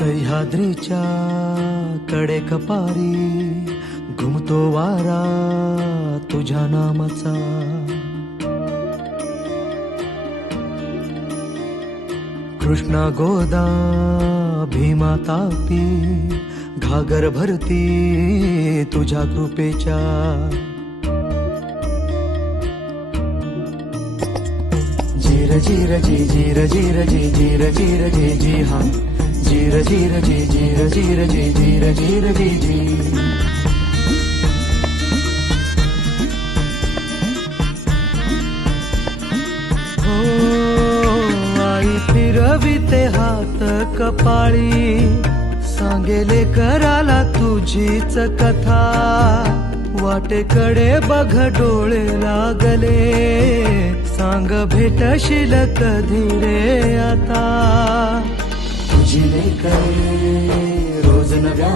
सह्याद्रीच्या कडे कपारी घुमतो वारा तुझ्या नामाचा. कृष्णा गोदा भीमा तापी घागर भरती तुझ्या कृपेच्या. जीर जीर जी जीर जीर जी जीर जीर जी जी हा जीर जीर जी जीर जीर जी जीर जीर जी जी. हो आई फिरविते हात कपाळी सांगेले कराला तुझीच कथा. वाटेकडे बघ डोळे लागले सांग भेटशील कधी रे आता. तुझी लेकरे रोज नव्या